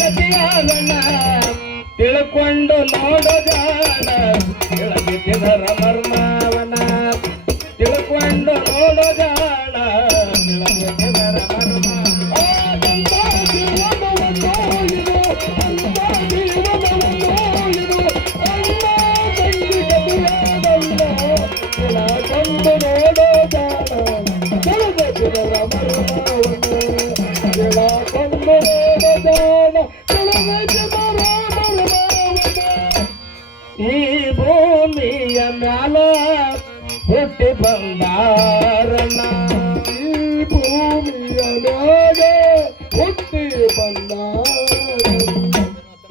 ಕಥೆಯಾಗಣ ತಿಳ್ಕೊಂಡು ನೋಡೋದಾಣ ತಿಳಗಿದ್ದರ ಮರ್ಮವನ ತಿಳ್ಕೊಂಡು ನೋಡೋದಾಣ ತಿಳಗಿದ್ದರ ಮರ್ಮ ಈ ಭೂಮಿಯ ಮ್ಯಾಲ ಹುಟ್ಟಿ ಬಂದಾರಣ್ಣ ಈ ಭೂಮಿಯ ಮ್ಯಾಲ ಹುಟ್ಟಿ ಬಂದಾರ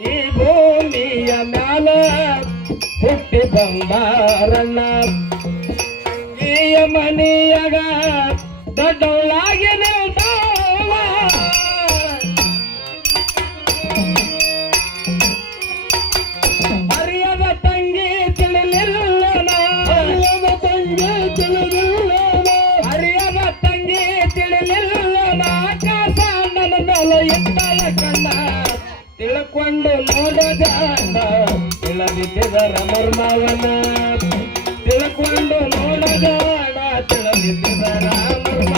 ಈ ಭೂಮಿಯ ಮ್ಯಾಲ ಹುಟ್ಟಿ ಬಂದಾರಣ್ಣ ಈ ಮನೆಯಾಗ ದೊಡ್ಡವಳಾಗಿ ಹರಿಯದ ತಂಗಿ ತಿಳಿಲಿಲ್ಲ ಹರಿಯದ ತಂಗಿ ತಿಳಿಲಿಲ್ಲ ಆಕಾಶ ನನ್ನ ಮೇಲೆ ಇಟ್ಟಲ ಕಣ್ಣ ತಿಳ್ಕೊಂಡು ನೋಡೋದಾಣ ತಿಳದಿದ್ದರ ಮರ್ಮವನ ತಿಳ್ಕೊಂಡು ನೋಡೋದಾಣ ತಿಳದಿದ್ದರ ಮರ್ಮ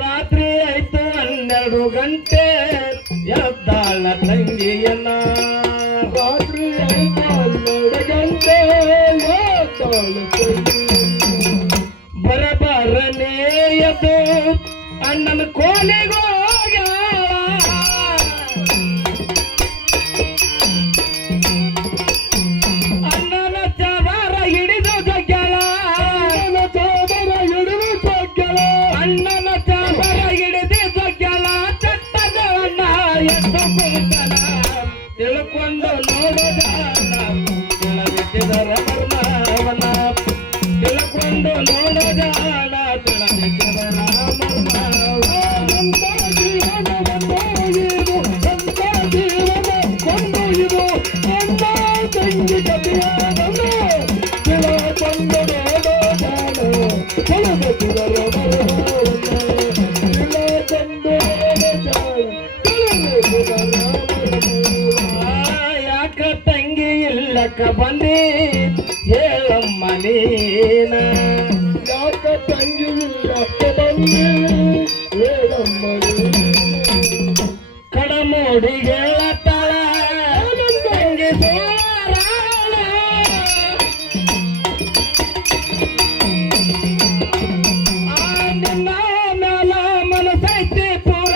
ರಾತ್ರಿ ಆಯ್ತು 12 ಗಂಟೆ ಎದ್ದಾಳ ತಂಗಿಯನ್ನ ರಾತ್ರಿ ಆಯ್ತು 12 ಗಂಟೆ ಬರಬರನೇ ಎದ್ದು ಅಣ್ಣನ ಕೋಲಿಗೋ ತಿಳ್ಕೊಂಡು ನೋಡೋದಾಣ ತಿಳದಿದ್ದರ ಮರ್ಮವನ ತಿಳ್ಕೊಂಡು ನೋಡೋದಾಣ ತಿಳದಿದ್ದರ ಮರ್ಮವಂತ ಜೀವನವನ್ನು ಇದು ಸಂತ ಜೀವನವನ್ನು ಇದು ನನ್ನ ತಂಗಿ ಕಥೆಯಾದನು ತಿಳ್ಕೊಂಡು ನೋಡೋದಾಣ ತಿಳದಿದ್ದರ ಮರ್ಮವನ ತಿಳ್ಕೊಂಡು ಯಾಕ ತಂಗಿ ಇಲ್ಲಕ್ಕ ಬಂದಿ ಹೇಳಮ್ಮ ನೀನ ಯಾಕ ತಂಗಿ ಇಲ್ಲಕ್ಕ ಬಂದಿ ಹೇಳಮ್ಮ ಕಡಮೋಡಿ ಹೇಳತ್ತಾಳ ತಂಗಿ ಸೋರಾಳ ನಿನ್ನ ಮ್ಯಾಲ ಮನಸೈತಿ ಪೂರ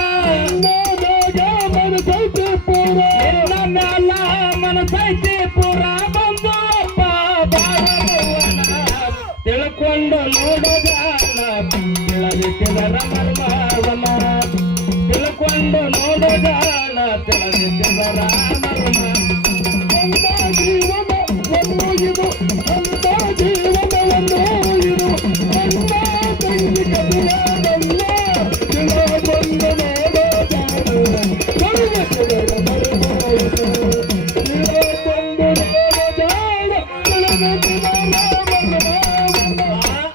ಮನಸೈತಿ ಪುರ ಬಂದು ಅಪ್ಪ ಬಾಳವನ ತಿಳ್ಕೊಂಡು ನೋಡೋದಾಣ ತಿಳದಿದ್ದರ ಮರ್ಮವನ ತಿಳ್ಕೊಂಡು ನೋಡೋದಾಣ ತಿಳದಿದ್ದರ ಮರ್ಮ ಅಂತ ಜೀವನವನ್ನು ಇದು ಅಂತ ಜೀವನವನ್ನು ಇದು ಅಂತ ತಂಗಿ ಕಥೆಯಾದಲ್ಲ ತಿಳ್ಕೊಂಡು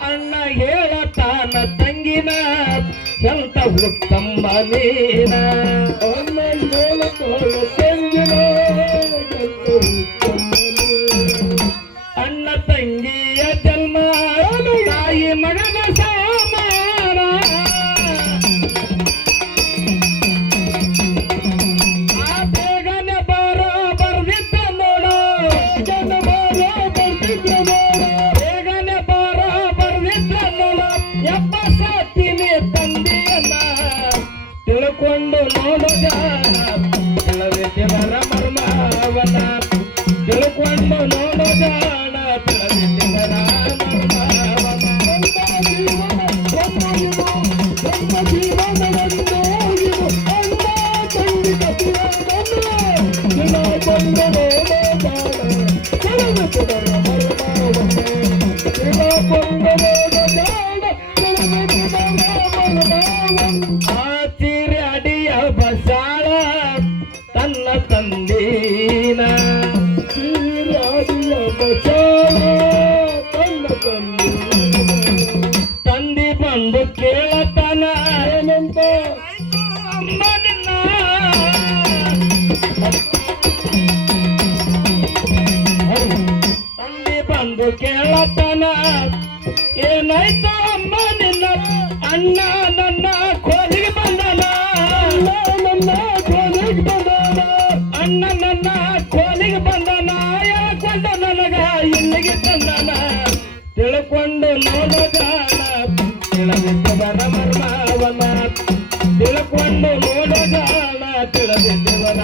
ಅಣ್ಣ ಹೇಳತಾನ ತಂಗಿನ ಎಂತ ಹುಡುಕ್ತಮ್ಮ ನೀನ ಅಣ್ಣ ಹೇಳತಾನ ತಂಗಿನ ಅಣ್ಣ ತಂಗಿಯ ಜನ್ಮ ತಾಯಿ ಮಗನ ಸಮಾನ ಆ ಬೇಗನೆ ಬರೋ ಬರ್ದಿದ್ದ ನೋಡು ಬೇಗನೆ ಬರೋ ಬರ್ದಿದ್ದ ನೋಡು ಎಪ್ಪ ಸಾತಿನಿ ತಂದೆಯನ್ನ ತಿಳ್ಕೊಂಡು ನೋಡೋದಾಣ ತಿಳದಿದ್ದರ ಮರ್ಮವನ ತಿಳ್ಕೊಂಡು ನೋಡೋದಾಣ ತಿಳದಿದ್ದರ ಮರ್ಮವನ ಜೀವನವನ್ನು ಅಣ್ಣ ತಂಗಿ ಕಥೆಯಾದನು ತಿಳ್ಕೊಂಡು ನೋಡೋದಾಣ ತಿಳದಿದ್ದರ ಮರ್ಮವನ ತಿಳ್ಕೊಂಡು ನೋಡೋದಾಣ ತಿಳದಿದ್ದರ ಬಂದು ಕೇಳತನ ಏನಂತ ತಂದೆ ಬಂದು ಕೇಳತನ ಏನಾಯ್ತು ಅಮ್ಮ ನಿನ್ನ ಅಣ್ಣ ನನ್ನ ಕೋಲಿಗೆ ಬಂದನ ನನ್ನ ಕೋಲಿಗೆ ಬಂದನ ಅಣ್ಣ ನನ್ನ ಕೋಲಿಗೆ ಬಂದನ ಯಾಕೊಂಡ ನನಗ ಇಲ್ಲಿಗೆ ತಂದನ ತಿಳ್ಕೊಂಡು ನೋಡೋದಾನ ತಿಳಿದಿದ್ದವರ ಮರ್ಮವನ ತಿಳ್ಕೊಂಡು ನೋಡೋದಾನ ತಿಳಿದಿದ್ದವರ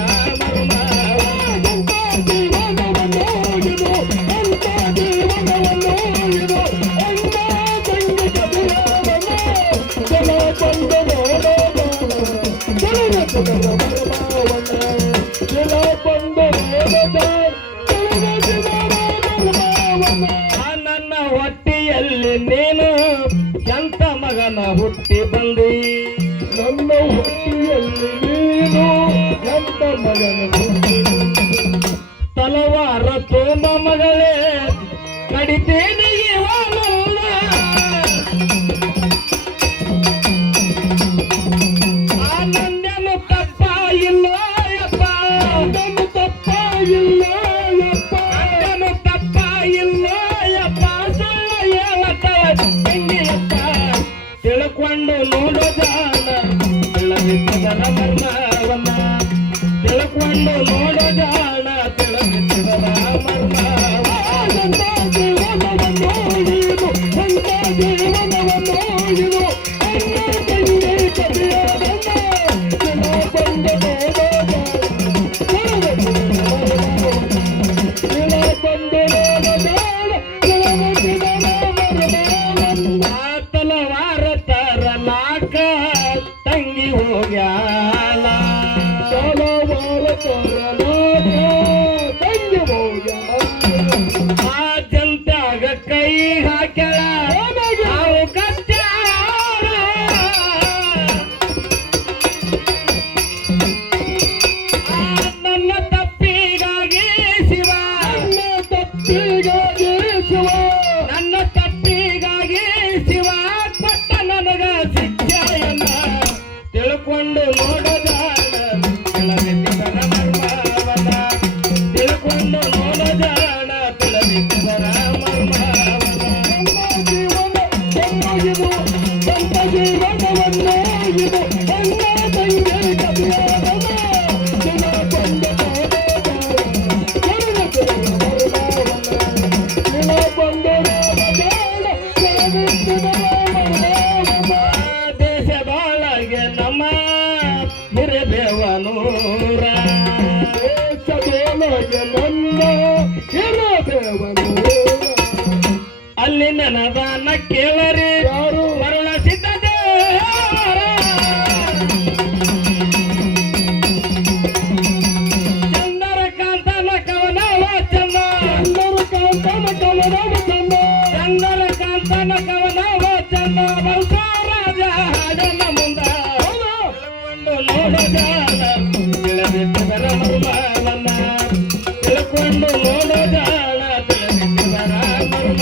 ನನ್ನ ಹೊಟ್ಟೆಯಲ್ಲಿ ನೀನು ಎಂತ ಮಗನ ಹುಟ್ಟಿ ಬಂದಿ ನನ್ನ ಹೊಟ್ಟೆಯಲ್ಲಿ ನೀನು ಎಂತ ಮಗನ ಹುಟ್ಟಿ ತಲವಾರ ತೋಮ ಮಗಳೇ ಕಡಿತೇನೆ ಇವನಲ್ಲ ಆನಂದನು ತಪ್ಪ ಇಲ್ಲ ಯಪ್ಪ ಆನಂದನು ತಪ್ಪ ಇಲ್ಲ ಯಪ್ಪ ಆನಂದನು ತಪ್ಪ ಇಲ್ಲ ಯಪ್ಪ ಸುಳ್ಳು ಹೇಳತ್ತವ ತಂಗಿಯಪ್ಪ ತಿಳ್ಕೊಂಡು ನೋಡೋದಾನ ತಿಳದಿದ್ದನ ಮರ್ಮವನ್ನ ತಿಳ್ಕೊಂಡು ನೋಡೋದಾನ ತಿಳದಿದ್ದನ ಮರ್ಮವ ಸಂತ ಜೀವನವನ್ನು ಇದು ಸಂತ ಜೀವನವನ್ನು ಇದು ಅನ್ನ ತಂಗಿ ಕಥೆಯನ್ನ ತಿಳಕೊಂಡು ತಲವಾರ ತರಲಾಕ ತಂಗಿ ಹೋಗ್ಯಾಳ ತಲವಾರ ತರಲಾಕ ತಂಗಿ ಹೋಗ್ಯಾಳ ಆ ಜಂತ್ಯಾಗ ಕೈ ಹಾಕ್ಯಾಳ ನಾವು ಕಚ್ಚಾಳ ನನ್ನ ತಪ್ಪಿಗಾಗಿ ಶಿವ ನನ್ನ ತಪ್ಪಿಗಾಗಿ ಶಿವ ನನ್ನ ತಪ್ಪಿಗಾಗಿ ಶಿವ ಕೊಟ್ಟ ನನಗ ಶಿಕ್ಷೆಯನ್ನ ತಿಳ್ಕೊಂಡು ನೋಡೋದಾನ ತಿಳದಿದ್ದನ ಮರ್ಮವನ ತಿಳ್ಕೊಂಡು ನೋಡೋದಾನ ತಿಳದಿದ್ದನ ಮರ್ಮವನ ಜೀವನವನ್ನು ಸ್ವಂತ ಜೀವನವನ್ನು ಇದು ಅನ್ನ ತಂಗಿ ಕಥೆಯಾದನ ತಿಳ್ಕೊಂಡು ದೇಶದೊಳಗೆ ನಮ್ಮ ಹಿರೇದೇವನೂರ ದೇಶದೊಳಗೆ ನನ್ನ ಹಿರೇದೇವನೂರ ಅಲ್ಲಿ ನನದಾನ ಕೇಳರಿ ಯಾರು ಮರಳ ಸಿದ್ಧದೇವರ ಚಂದರಕಾಂತನ ಕವನವ ಚಂದ ಚಂದರಕಾಂತನ ಕವನವ ಚಂದ ಚಂದರಕಾಂತನ ಕವನವ ಚಂದ ರಾಜ ಹಾಡನ ಮುಂದ ನೋಡೋದಾನ ತಿಳಿದಿದ್ದರ ಮರ್ಮವನ್ನ ತಿಳ್ಕೊಂಡು ನೋಡೋದಾನ ತಿಳಿದಿದ್ದರ ಮರ್ಮ